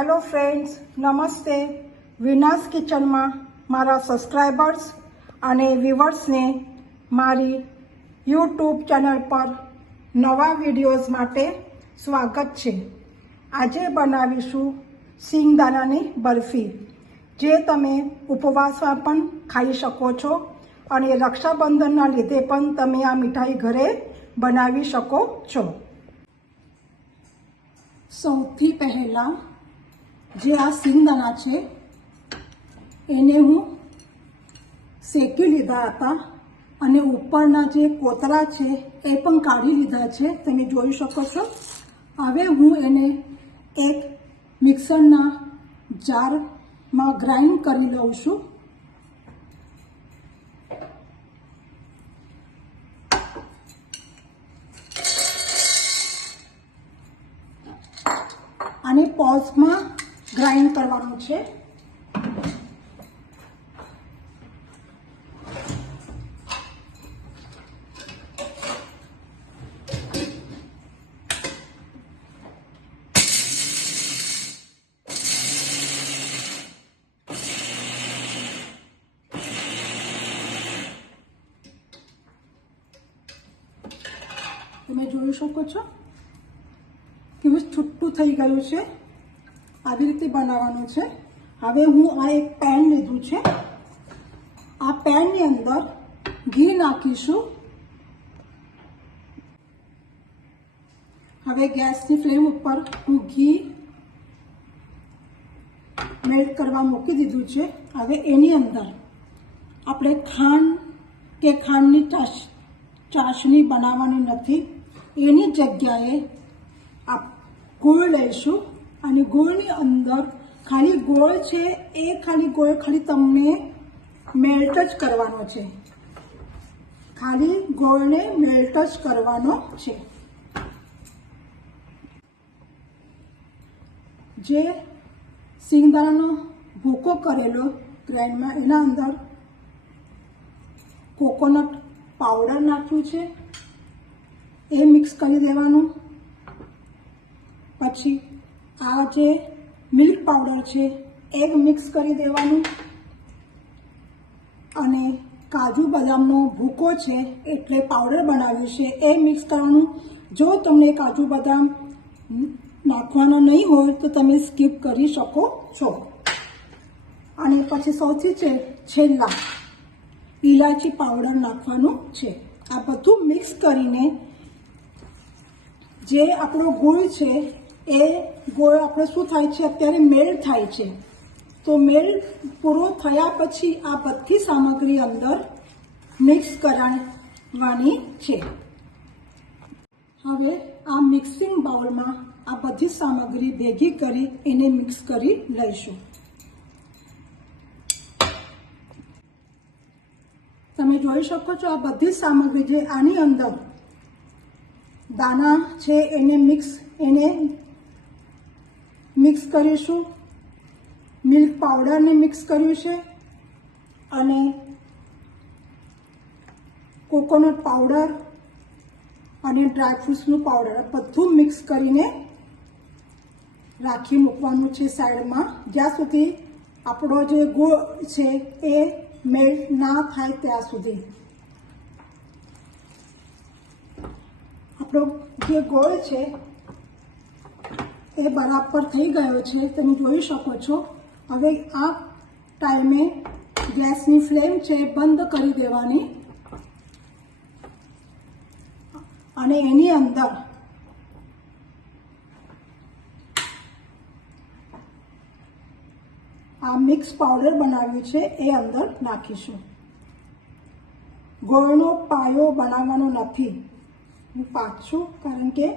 Hello friends, નમસ્તે. વિનાસ કિચનમાં મારા સબસ્ક્રાઈબર્સ અને વ્યુઅર્સને મારી યુટ્યુબ ચેનલ પર નવા વિડીયોઝ માટે સ્વાગત છે. આજે બનાવીશું સિંગદાણાની બરફી, જે તમે ઉપવાસમાં પણ ખાઈ શકો છો અને રક્ષાબંધનના લીધે પણ તમે આ મીઠાઈ ઘરે બનાવી શકો છો. સૌથી પહેલાં જે આ સિંગદાણા છે એને હું શેકી લીધા હતા અને ઉપરના જે કોતરા છે એ પણ કાઢી લીધા છે, તમે જોઈ શકો છો. હવે હું એને એક મિક્સરના જારમાં ગ્રાઇન્ડ કરી લઉં છું. અને પોઝમાં ગ્રાઇન્ડ કરવાનું છે. તમે જોઈ શકો છો કેવું છૂટું થઈ ગયું છે. આવી રીતે બનાવવાનું છે. હવે હું આ એક પેન લીધું છે. આ પેનની અંદર ઘી નાખીશું. હવે ગેસની ફ્લેમ ઉપર હું ઘી મેલ્ટ કરવા મૂકી દીધું છે. હવે એની અંદર આપણે ખાંડ કે ખાંડની ચાસણી બનાવવાની નથી. એની જગ્યાએ ગોળ લઈશું અને ગોળની અંદર ખાલી ગોળ છે એ ખાલી તમને મેલ્ટ જ કરવાનો છે. ખાલી ગોળને મેલ્ટ જ કરવાનો છે. જે સિંગદાણાનો ભૂકો કરેલો ગ્રાઇન્ડમાં એના અંદર કોકોનટ પાવડર નાખ્યું છે, એ મિક્સ કરી દેવાનું. પછી આ જે મિલ્ક પાવડર છે એ મિક્સ કરી દેવાનું. અને કાજુ બદામનો ભૂકો છે એટલે પાવડર બનાવ્યું છે એ મિક્સ કરવાનું. જો તમને કાજુ બદામ નાખવાનો નહીં હોય તો તમે સ્કીપ કરી શકો છો. અને પછી સૌથી છેલ્લા ઇલાયચી પાવડર નાખવાનું છે. આ બધું મિક્સ કરીને જે આપણો ગોળ છે એ ગોળ આપણે શું થાય છે, અત્યારે મેલ્ટ થાય છે. તો મેલ્ટ પૂરો થયા પછી આ બધી સામગ્રી અંદર મિક્સ કરાવવાની છે. હવે આ મિક્સિંગ બાઉલમાં આ બધી સામગ્રી ભેગી કરી એને મિક્સ કરી લઈશું. તમે જોઈ શકો છો આ બધી સામગ્રી જે આની અંદર દાણા છે એને મિક્સ કરીશું. મિલ્ક પાવડરને મિક્સ કર્યું છે અને કોકોનટ પાવડર અને ડ્રાયફ્રૂટ્સનું પાવડર બધું મિક્સ કરીને રાખી મૂકવાનું છે સાઈડમાં, જ્યાં સુધી આપણો જે ગોળ છે એ મેલ્ટ ના થાય ત્યાં સુધી. આપણો જે ગોળ છે એ બરાબર થઈ ગયો છે, તમે જોઈ શકો છો. હવે આ ટાઈમે ગેસની ફ્લેમ છે બંધ કરી દેવાની અને એની અંદર આ મિક્સ પાવડર બનાવ્યું છે એ અંદર નાખીશું. ગોળનો પાયો બનાવવાનો નથી. હું પાછું, કારણ કે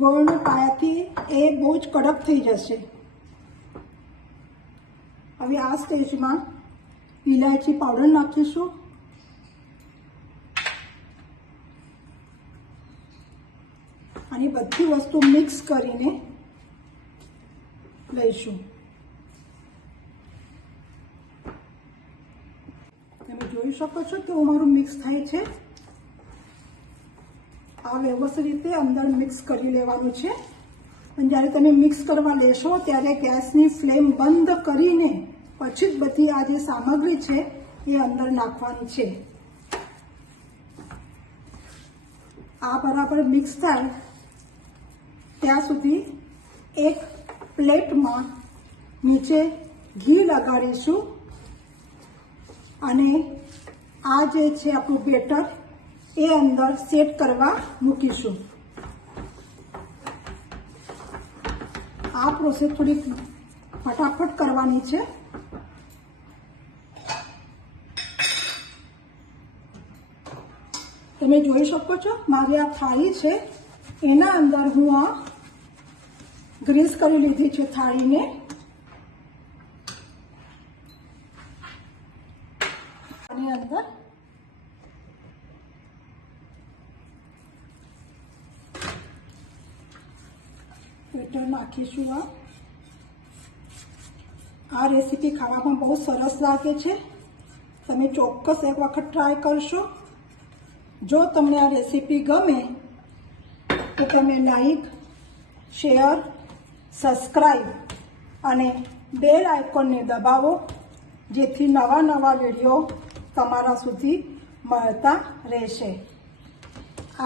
ગોળના પાયાથી એ બહુ જ કડક થઈ જશે. હવે આ સ્ટેજમાં ઇલાયચી પાવડર નાખીશું. અને બધી વસ્તુ મિક્સ કરીને લઈશું. તમે જોઈ શકો છો કે અમારું મિક્સ થાય છે. આ વ્યવસ્થિત રીતે અંદર મિક્સ કરી લેવાનું છે. પણ જ્યારે તમે મિક્સ કરવા લેશો ત્યારે ગેસની ફ્લેમ બંધ કરીને પછી જ બધી આ જે સામગ્રી છે એ અંદર નાખવાની છે. આ બરાબર મિક્સ થાય ત્યાં સુધી એક પ્લેટમાં નીચે ઘી લગાડીશું અને આ જે છે આપણું બેટર એ અંદર સેટ કરવા મૂકીશું. આ પ્રોસેસ થોડી ફટાફટ કરવાની છે. તમે જોઈ શકો છો મારી આ થાળી છે એના અંદર હું આ ગ્રીસ કરી લીધી છે થાળીને. આની અંદર બેટર નાખીશું. આ રેસીપી ખાવામાં બહુ સરસ લાગે છે. તમે ચોક્કસ એક વખત ટ્રાય કરશો. જો તમને આ રેસીપી ગમે તો તમે લાઈક, શેર, સબસ્ક્રાઈબ અને બેલ આઇકોનને દબાવો જેથી નવા નવા વિડીયો તમારા સુધી મળતા રહેશે.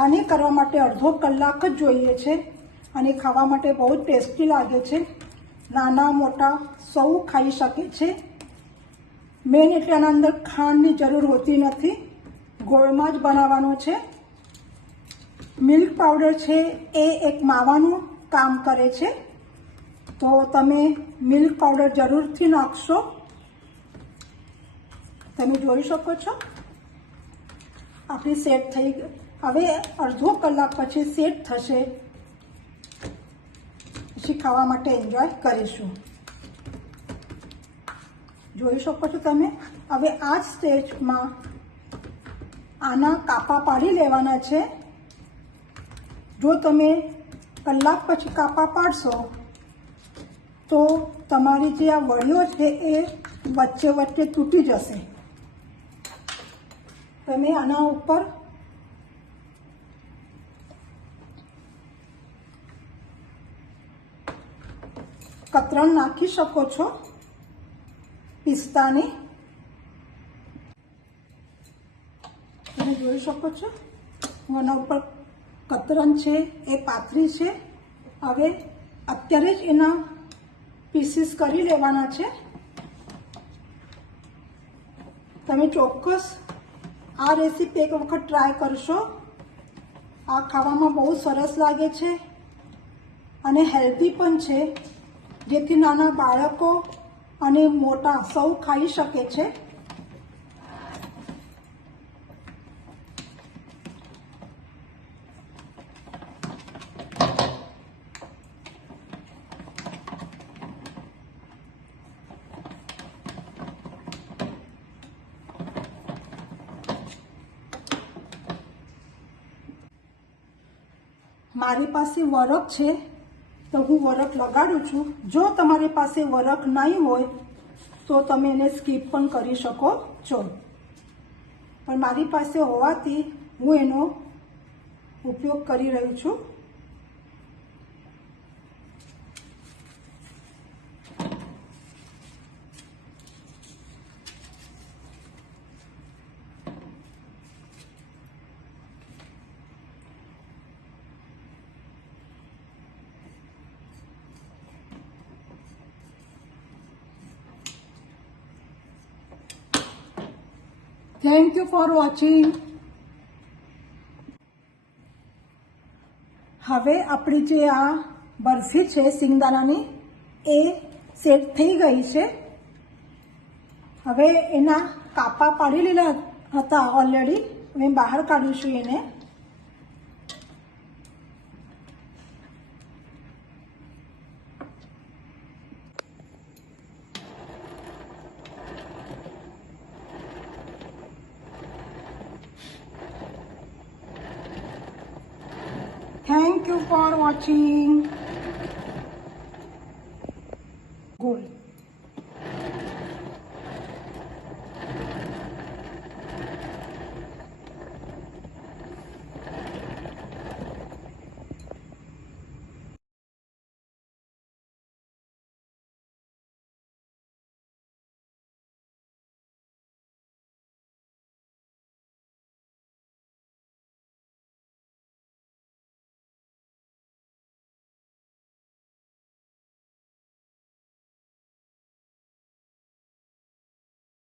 આને કરવા માટે અડધો કલાક જ જોઈએ છે અને ખાવા માટે બહુ જ ટેસ્ટી લાગે છે. નાના મોટા સૌ ખાઈ શકે છે. મેન એટલે આના અંદર ખાંડની જરૂર હોતી નથી, ગોળમાં જ બનાવવાનો છે. મિલ્ક પાવડર છે એ એક માવાનું કામ કરે છે, તો તમે મિલ્ક પાવડર જરૂરથી નાખશો. તમે જોઈ શકો છો આપણી સેટ થઈ. હવે અડધો કલાક પછી સેટ થશે, પછી ખાવા માટે એન્જોય કરીશું. જોઈ શકો છો તમે. હવે આ જ સ્ટેજમાં આના કાપા પાડી લેવાના છે. જો તમે કલાક પછી કાપા પાડશો તો તમારી જે આ વડીઓ છે એ વચ્ચે વચ્ચે તૂટી જશે. તમે આના ઉપર કતરણ નાખી શકો છો પિસ્તાની. તમે જોઈ શકો છો હું આના ઉપર કતરણ છે એ પાથરી છે. હવે અત્યારે જ એના પીસીસ કરી લેવાના છે. તમે ચોક્કસ આ રેસીપી એક વખત ટ્રાય કરશો. આ ખાવામાં બહુ સરસ લાગે છે અને હેલ્ધી પણ છે, જેથી નાના બાળકો અને મોટા સૌ ખાઈ શકે છે. મારી પાસે વરખ છે તો હું વરખ લગાડું છું. જો તમારી પાસે વરખ નહીં હોય તો તમે એને સ્કીપ પણ કરી શકો છો, પણ મારી પાસે હોવાથી હું એનો ઉપયોગ કરી રહી છું. Thank you for watching. હવે આપણી જે આ બરફી છે સિંગદાણાની એ સેટ થઈ ગઈ છે. હવે એના કાપા પાડી લીધા હતા ઓલરેડી. હવે બહાર કાઢીશું એને. Thank you for watching. Goal.